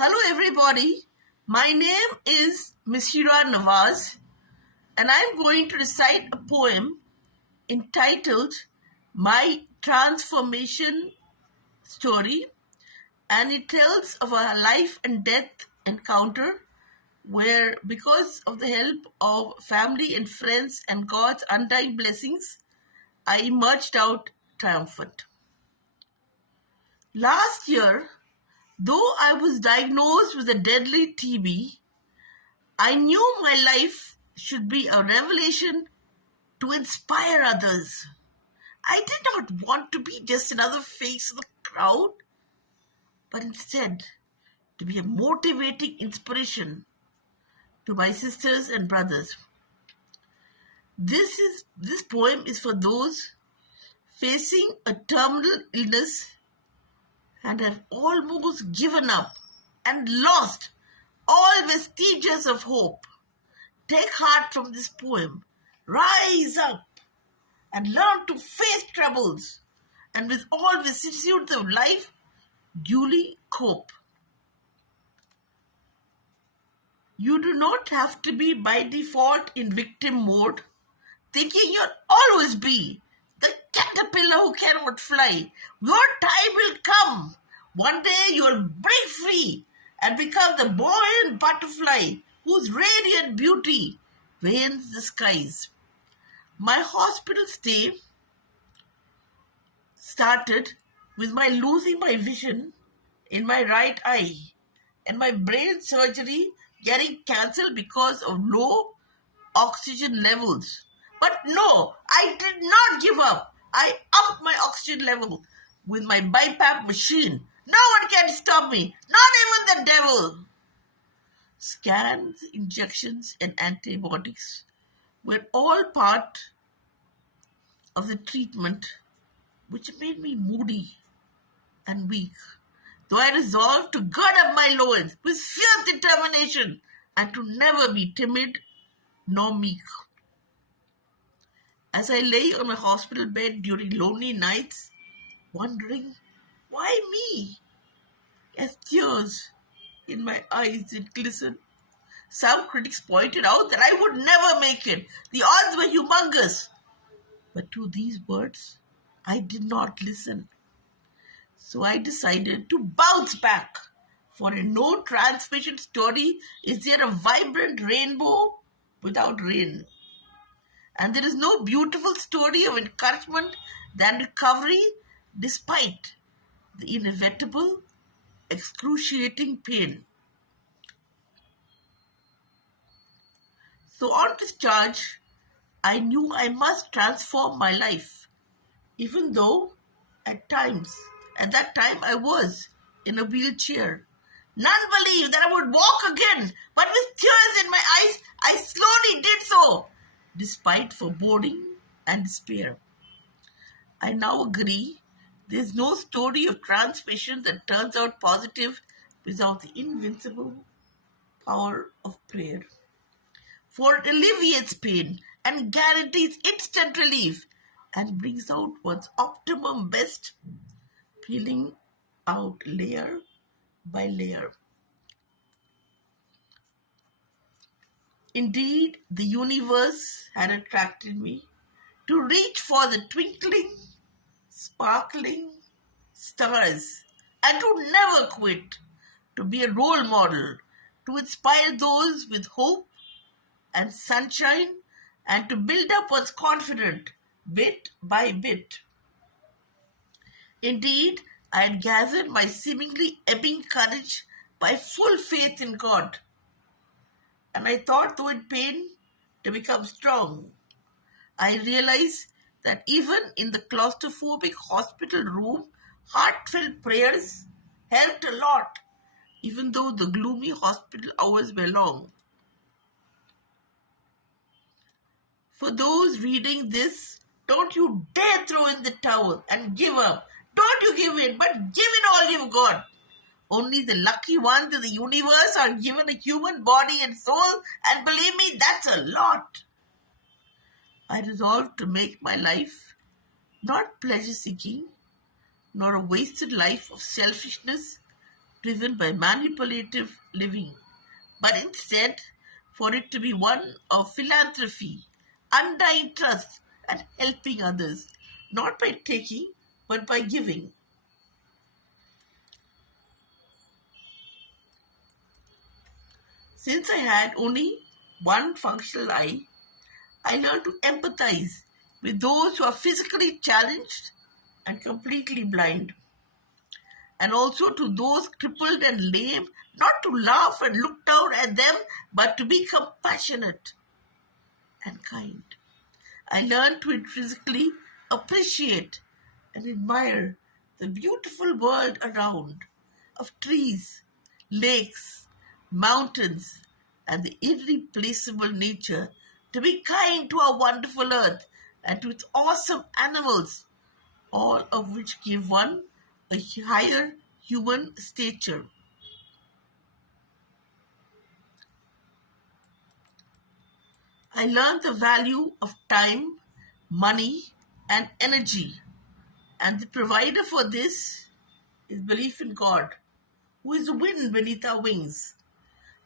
Hello, everybody. My name is Ms Heera Nawaz, and I'm going to recite a poem entitled My Transformation Story, and it tells of a life and death encounter where, because of the help of family and friends and God's undying blessings, I emerged out triumphant. Last year, though I was diagnosed with a deadly TB, I knew my life should be a revelation to inspire others. I did not want to be just another face of the crowd, but instead to be a motivating inspiration to my sisters and brothers. This poem is for those facing a terminal illness and have almost given up and lost all vestiges of hope. Take heart from this poem. Rise up and learn to face troubles, and with all vicissitudes of life, duly cope. You do not have to be by default in victim mode, thinking you'll always be the caterpillar who cannot fly. Your time will come. One day you'll break free and become the buoyant butterfly whose radiant beauty veils the skies. My hospital stay started with my losing my vision in my right eye and my brain surgery getting cancelled because of low oxygen levels. But no, I did not give up. I upped my oxygen level with my BiPAP machine. No one can stop me, not even the devil. Scans, injections, and antibiotics were all part of the treatment, which made me moody and weak. Though I resolved to gird up my loins with fierce determination and to never be timid nor meek. As I lay on my hospital bed during lonely nights, wondering, why me? As tears in my eyes did glisten, some critics pointed out that I would never make it. The odds were humongous. But to these words, I did not listen. So I decided to bounce back. For in no transmission story is there a vibrant rainbow without rain. And there is no beautiful story of encouragement than recovery despite the inevitable, excruciating pain. So on discharge, I knew I must transform my life, even though at that time I was in a wheelchair. None believed that I would walk again, but with tears in my eyes, I slowly did so, despite foreboding and despair. I now agree there's no story of transmission that turns out positive without the invincible power of prayer. For it alleviates pain and guarantees instant relief and brings out one's optimum best, peeling out layer by layer. Indeed, the universe had attracted me to reach for the twinkling, sparkling stars and to never quit, to be a role model, to inspire those with hope and sunshine, and to build up one's confidence bit by bit. Indeed, I had gathered my seemingly ebbing courage by full faith in God, and I thought, though in pain, to become strong. I realized that even in the claustrophobic hospital room, heartfelt prayers helped a lot, even though the gloomy hospital hours were long. For those reading this, don't you dare throw in the towel and give up. Don't you give in, but give it all you've got. Only the lucky ones in the universe are given a human body and soul, and believe me, that's a lot. I resolved to make my life not pleasure seeking, nor a wasted life of selfishness, driven by manipulative living, but instead for it to be one of philanthropy, undying trust, and helping others, not by taking, but by giving. Since I had only one functional eye, I learned to empathize with those who are physically challenged and completely blind, and also to those crippled and lame, not to laugh and look down at them, but to be compassionate and kind. I learned to intrinsically appreciate and admire the beautiful world around of trees, lakes, mountains, and the irreplaceable nature, to be kind to our wonderful earth and to its awesome animals, all of which give one a higher human stature. I learned the value of time, money, and energy, and the provider for this is belief in God, who is the wind beneath our wings.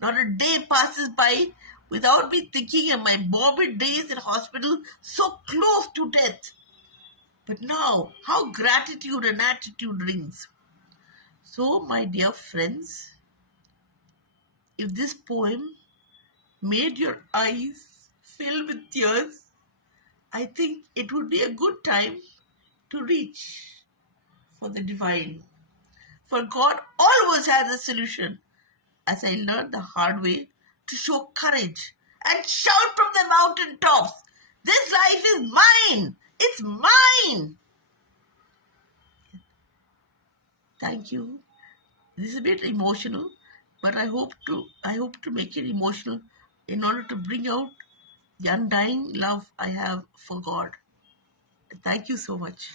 Not a day passes by without me thinking of my morbid days in hospital so close to death. But now, how gratitude and attitude rings. So, my dear friends, if this poem made your eyes fill with tears, I think it would be a good time to reach for the divine. For God always has a solution, as I learned the hard way, to show courage and shout from the mountain tops, "This life is mine! It's mine!" Thank you. This is a bit emotional, but I hope to make it emotional in order to bring out the undying love I have for God. Thank you so much.